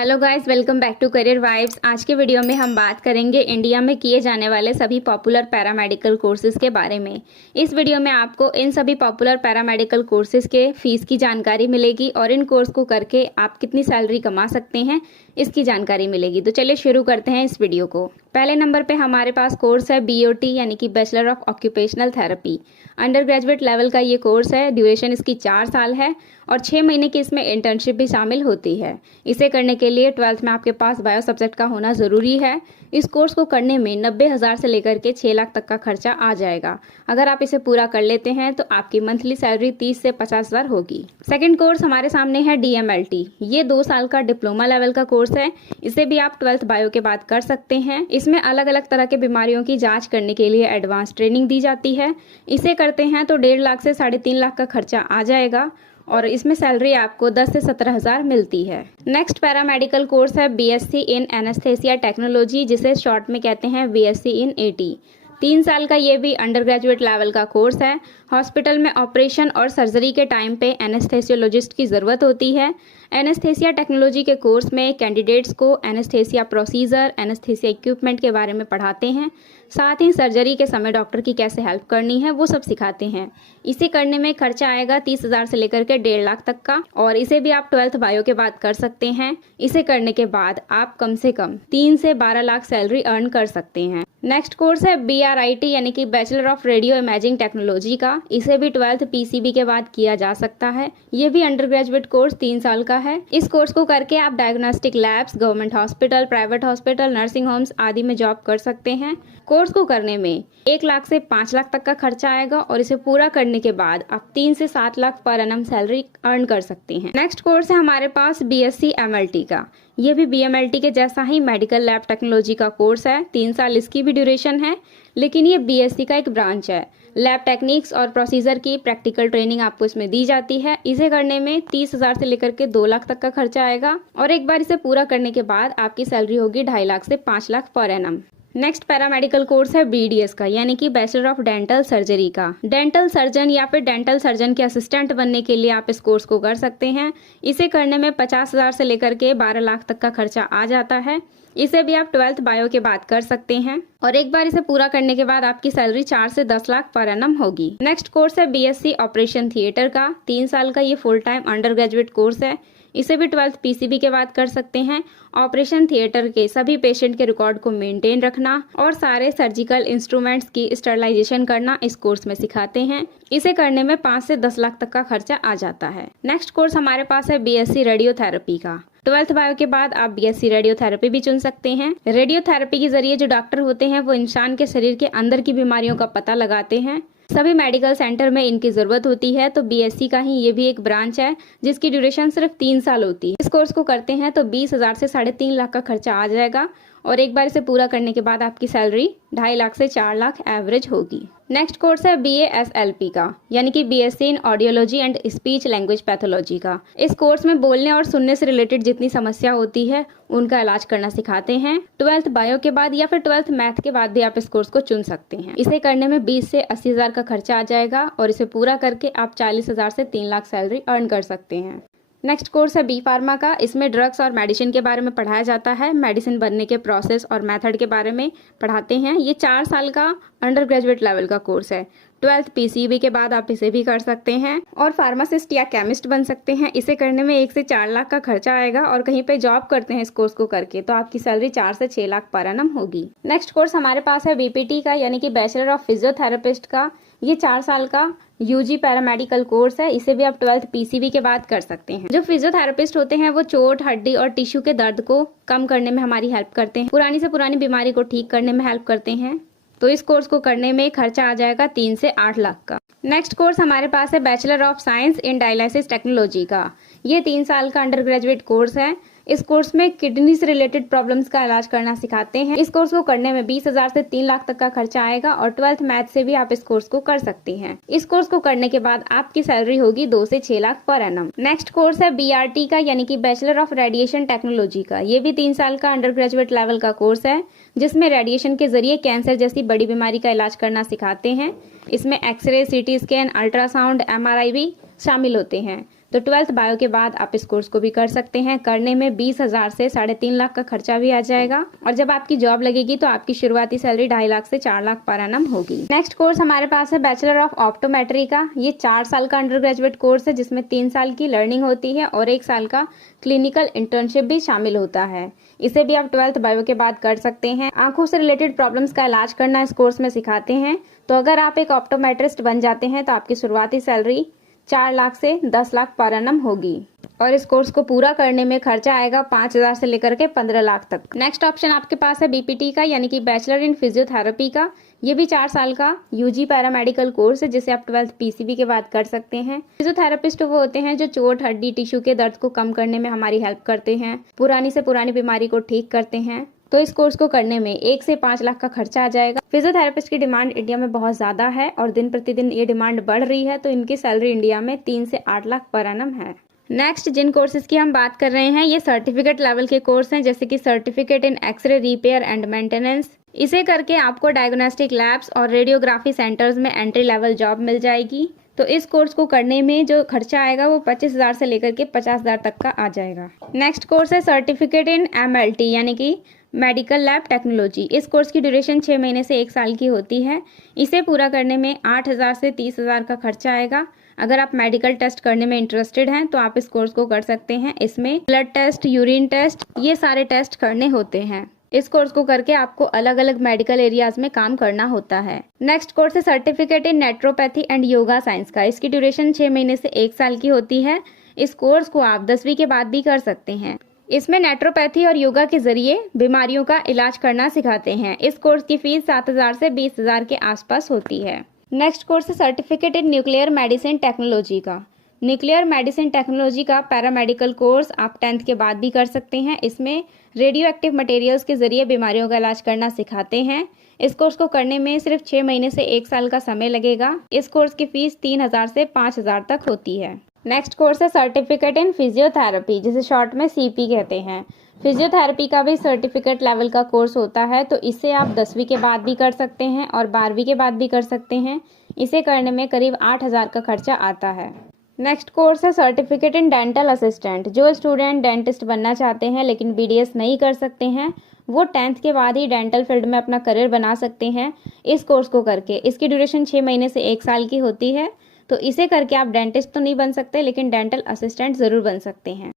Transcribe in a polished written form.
Hello guys, welcome back to career vibes. आज के video में हम बात करेंगे इंडिया में किए जाने वाले सभी पॉपुलर पैरामेडिकल कोर्सेज के बारे में। इस वीडियो में आपको इन सभी पॉपुलर पैरामेडिकल कोर्सेज के फीस की जानकारी मिलेगी और इन कोर्स को करके आप कितनी सैलरी कमा सकते हैं इसकी जानकारी मिलेगी। तो चलिए शुरू करते हैं इस वीडियो को। पहले नंबर पे हमारे पास कोर्स है BOT यानी कि bachelor of occupational therapy. Under graduate level का ये कोर्स है। ड्यूरेशन इसकी 4 साल है और 6 महीने की इसमें इंटर्नशिप भी शामिल होती है। इसे करने के लिए 12th में आपके पास बायो सब्जेक्ट का होना ज़रूरी है। इस कोर्स को करने में 90,000 से लेकर के 6 लाख तक का खर्चा आ जाएगा। अगर आप इसे पूरा कर लेते हैं तो आपकी मंथली सैलरी 30 से 50,000 होगी। सेकंड कोर्स हमारे सामने है DMLT। ये 2 साल का डिप्लोमा लेवल का कोर्स है। इसे भी आप 12th बायो के बाद कर सकते हैं। इसमें अलग अलग तरह के बीमारियों की जांच करने के लिए एडवांस ट्रेनिंग दी जाती है। इसे करते हैं तो 1.5 लाख से 3.5 लाख का खर्चा आ जाएगा और इसमें सैलरी आपको 10 से 17,000 मिलती है। नेक्स्ट पैरामेडिकल कोर्स है BSc इन एनेस्थेसिया टेक्नोलॉजी, जिसे शॉर्ट में कहते हैं BSc इन AT। 3 साल का ये भी अंडर ग्रेजुएट लेवल का कोर्स है। हॉस्पिटल में ऑपरेशन और सर्जरी के टाइम पे एनेस्थेसियोलॉजिस्ट की ज़रूरत होती है। एनेस्थेसिया टेक्नोलॉजी के कोर्स में कैंडिडेट्स को एनेस्थेसिया प्रोसीजर, एनेस्थेसिया इक्विपमेंट के बारे में पढ़ाते हैं। साथ ही सर्जरी के समय डॉक्टर की कैसे हेल्प करनी है वो सब सिखाते हैं। इसे करने में खर्चा आएगा 30,000 से लेकर के 1.5 लाख तक का और इसे भी आप 12th बायो के बाद कर सकते हैं। इसे करने के बाद आप कम से कम 3 से 12 लाख सैलरी अर्न कर सकते हैं। नेक्स्ट कोर्स है BRIT यानी कि bachelor of radio imaging technology का। इसे भी 12th PCB के बाद किया जा सकता है। ये भी अंडर ग्रेजुएट कोर्स 3 साल का है। इस कोर्स को करके आप diagnostic labs, government hospital, private hospital, nursing homes आदि में जॉब कर सकते हैं। कोर्स को करने में 1 लाख से 5 लाख तक का खर्चा आएगा और इसे पूरा करने के बाद आप 3 से 7 lakh per annum salary earn कर सकते हैं। नेक्स्ट कोर्स है हमारे पास BSc MLT का। ये भी BMLT के जैसा ही मेडिकल लैब टेक्नोलॉजी का कोर्स है। 3 साल इसकी भी ड्यूरेशन है, लेकिन ये BSc का एक ब्रांच है। लैब टेक्निक्स और प्रोसीजर की प्रैक्टिकल ट्रेनिंग आपको इसमें दी जाती है। इसे करने में 30,000 से लेकर के 2 लाख तक का खर्चा आएगा और एक बार इसे पूरा करने के बाद आपकी सैलरी होगी 2.5 लाख से 5 lakh per annum. Next paramedical course है BDS का यानी कि बैचलर ऑफ डेंटल सर्जरी का। डेंटल सर्जन या फिर डेंटल सर्जन के असिस्टेंट बनने के लिए आप इस कोर्स को कर सकते हैं। इसे करने में 50,000 से लेकर के 12 लाख तक का खर्चा आ जाता है। इसे भी आप 12th बायो के बाद कर सकते हैं और एक बार इसे पूरा करने के बाद आपकी सैलरी 4 से 10 लाख पर एनम होगी। नेक्स्ट कोर्स है BSc ऑपरेशन थिएटर का। 3 साल का ये full time under graduate course है। इसे भी 12th PCB के बाद कर सकते हैं। ऑपरेशन थिएटर के सभी पेशेंट के रिकॉर्ड को मेंटेन रखना और सारे सर्जिकल इंस्ट्रूमेंट्स की स्टरलाइजेशन करना इस कोर्स में सिखाते हैं। इसे करने में 5 से 10 लाख तक का खर्चा आ जाता है। नेक्स्ट कोर्स हमारे पास है BSc रेडियोथेरेपी का। 12th बायो के बाद आप BSc रेडियोथेरेपी भी चुन सकते हैं। रेडियोथेरेपी के जरिए जो डॉक्टर होते हैं वो इंसान के शरीर के अंदर की बीमारियों का पता लगाते हैं। सभी मेडिकल सेंटर में इनकी ज़रूरत होती है, तो BSc का ही ये भी एक ब्रांच है जिसकी ड्यूरेशन सिर्फ 3 साल होती है। इस कोर्स को करते हैं तो 20,000 से 3.5 लाख का खर्चा आ जाएगा और एक बार इसे पूरा करने के बाद आपकी सैलरी 2.5 लाख से 4 लाख एवरेज होगी। नेक्स्ट कोर्स है BASLP का यानी कि BSc in audiology and speech language pathology का। इस कोर्स में बोलने और सुनने से रिलेटेड जितनी समस्या होती है उनका इलाज करना सिखाते हैं। 12th बायो के बाद या फिर 12th मैथ के बाद भी आप इस कोर्स को चुन सकते हैं। इसे करने में 20 से 80,000 का खर्चा आ जाएगा और इसे पूरा करके आप 40,000 से 3 लाख सैलरी अर्न कर सकते हैं। नेक्स्ट कोर्स है B फार्मा का। इसमें ड्रग्स और मेडिसिन के बारे में पढ़ाया जाता है। मेडिसिन बनने के प्रोसेस और मेथड के बारे में पढ़ाते हैं। ये 4 साल का अंडर ग्रेजुएट लेवल का कोर्स है। 12th PCB के बाद आप इसे भी कर सकते हैं और फार्मासिस्ट या केमिस्ट बन सकते हैं। इसे करने में 1 से 4 लाख का खर्चा आएगा और कहीं पे जॉब करते हैं इस कोर्स को करके तो आपकी सैलरी 4 से 6 लाख पर एनम होगी। नेक्स्ट कोर्स हमारे पास है BPT का यानी कि बैचलर ऑफ फिजियोथेरेपिस्ट का। ये 4 साल का UG पैरामेडिकल कोर्स है। इसे भी आप 12th PCB के बाद कर सकते हैं। जो फिजियोथेरेपिस्ट होते हैं वो चोट, हड्डी और टिश्यू के दर्द को कम करने में हमारी हेल्प करते हैं। पुरानी से पुरानी बीमारी को ठीक करने में हेल्प करते हैं। तो इस कोर्स को करने में खर्चा आ जाएगा 3 से 8 लाख का। नेक्स्ट कोर्स हमारे पास है bachelor of science in dialysis technology का। ये 3 साल का अंडर ग्रेजुएट कोर्स है। इस कोर्स में किडनी से रिलेटेड प्रॉब्लम्स का इलाज करना सिखाते हैं। इस कोर्स को करने में 20,000 से 3 लाख तक का खर्चा आएगा और 12th मैथ से भी आप इस कोर्स को कर सकते हैं। इस कोर्स को करने के बाद आपकी सैलरी होगी 2 से 6 lakh per annum. Next course है BRT का यानी कि बैचलर ऑफ रेडिएशन टेक्नोलॉजी का। ये भी 3 साल का अंडर ग्रेजुएट लेवल का कोर्स है जिसमें रेडिएशन के जरिए कैंसर जैसी बड़ी बीमारी का इलाज करना सिखाते हैं। इसमें X-ray, CT scan, ultrasound, MRI भी शामिल होते हैं। तो 12th बायो के बाद आप इस कोर्स को भी कर सकते हैं। करने में 20,000 से 3.5 लाख का खर्चा भी आ जाएगा और जब आपकी जॉब लगेगी तो आपकी शुरुआती सैलरी 2.5 लाख से 4 लाख पर एनम होगी। नेक्स्ट कोर्स हमारे पास है बैचलर ऑफ ऑप्टोमेट्री का। ये 4 साल का अंडर ग्रेजुएट कोर्स है जिसमें 3 साल की लर्निंग होती है और 1 साल का क्लिनिकल इंटर्नशिप भी शामिल होता है। इसे भी आप 12th बायो के बाद कर सकते हैं। आंखों से रिलेटेड प्रॉब्लम्स का इलाज करना इस कोर्स में सिखाते हैं। तो अगर आप एक ऑप्टोमेट्रिस्ट बन जाते हैं तो आपकी शुरुआती सैलरी 4 लाख से 10 लाख पर एनम होगी और इस कोर्स को पूरा करने में खर्चा आएगा 5,000 से लेकर के 15 लाख तक। नेक्स्ट ऑप्शन आपके पास है बीपीटी का, यानी कि बैचलर इन फिजियोथेरेपी का। ये भी 4 साल का यूजी पैरामेडिकल कोर्स है जिसे आप 12th पीसीबी के बाद कर सकते हैं। फिजियोथेरेपिस्ट वो होते हैं जो चोट, हड्डी, टिश्यू के दर्द को कम करने में हमारी हेल्प करते हैं, पुरानी से पुरानी बीमारी को ठीक करते हैं। तो इस कोर्स को करने में 1 से 5 लाख का खर्चा आ जाएगा। फिजियोथेरेपिस्ट की डिमांड इंडिया में बहुत ज्यादा है और दिन प्रतिदिन ये डिमांड बढ़ रही है, तो इनकी सैलरी इंडिया में 3 से 8 लाख पर एनम है। नेक्स्ट जिन कोर्सेज की हम बात कर रहे हैं ये सर्टिफिकेट लेवल के कोर्स हैं, जैसे कि certificate in X-ray repair and maintenance. इसे करके आपको डायग्नोस्टिक लैब्स और रेडियोग्राफी सेंटर्स में एंट्री लेवल जॉब मिल जाएगी। तो इस कोर्स को करने में जो खर्चा आएगा वो 25,000 से लेकर के 50,000 तक का आ जाएगा। नेक्स्ट कोर्स है सर्टिफिकेट इन एमएलटी, यानी कि मेडिकल लैब टेक्नोलॉजी। इस कोर्स की ड्यूरेशन 6 महीने से 1 साल की होती है। इसे पूरा करने में 8,000 से 30,000 का खर्चा आएगा। अगर आप मेडिकल टेस्ट करने में इंटरेस्टेड हैं तो आप इस कोर्स को कर सकते हैं। इसमें ब्लड टेस्ट, यूरिन टेस्ट, ये सारे टेस्ट करने होते हैं। इस कोर्स को करके आपको अलग अलग मेडिकल एरियाज में काम करना होता है। नेक्स्ट कोर्स है certificate in naturopathy and yoga science का। इसकी ड्यूरेशन 6 महीने से 1 साल की होती है। इस कोर्स को आप 10वीं के बाद भी कर सकते हैं। इसमें नेचुरोपैथी और योगा के जरिए बीमारियों का इलाज करना सिखाते हैं। इस कोर्स की फीस 7,000 से 20,000 के आसपास होती है। नेक्स्ट कोर्स है certificate in nuclear medicine technology का। न्यूक्लियर मेडिसिन टेक्नोलॉजी का पैरामेडिकल कोर्स आप 10th के बाद भी कर सकते हैं। इसमें रेडियो एक्टिव मटेरियल्स के जरिए बीमारियों का इलाज करना सिखाते हैं। इस कोर्स को करने में सिर्फ 6 महीने से 1 साल का समय लगेगा। इस कोर्स की फीस 3,000 से 5,000 तक होती है। नेक्स्ट कोर्स है सर्टिफिकेट इन फिजियोथेरेपी, जिसे शॉर्ट में सीपी कहते हैं। फिजियोथेरेपी का भी सर्टिफिकेट लेवल का कोर्स होता है, तो इसे आप 10वीं के बाद भी कर सकते हैं और 12वीं के बाद भी कर सकते हैं। इसे करने में करीब 8,000 का खर्चा आता है। नेक्स्ट कोर्स है सर्टिफिकेट इन डेंटल असिस्टेंट। जो स्टूडेंट डेंटिस्ट बनना चाहते हैं लेकिन बीडीएस नहीं कर सकते हैं, वो 10th के बाद ही डेंटल फील्ड में अपना करियर बना सकते हैं इस कोर्स को करके। इसकी ड्यूरेशन 6 महीने से 1 साल की होती है। तो इसे करके आप डेंटिस्ट तो नहीं बन सकते लेकिन डेंटल असिस्टेंट ज़रूर बन सकते हैं।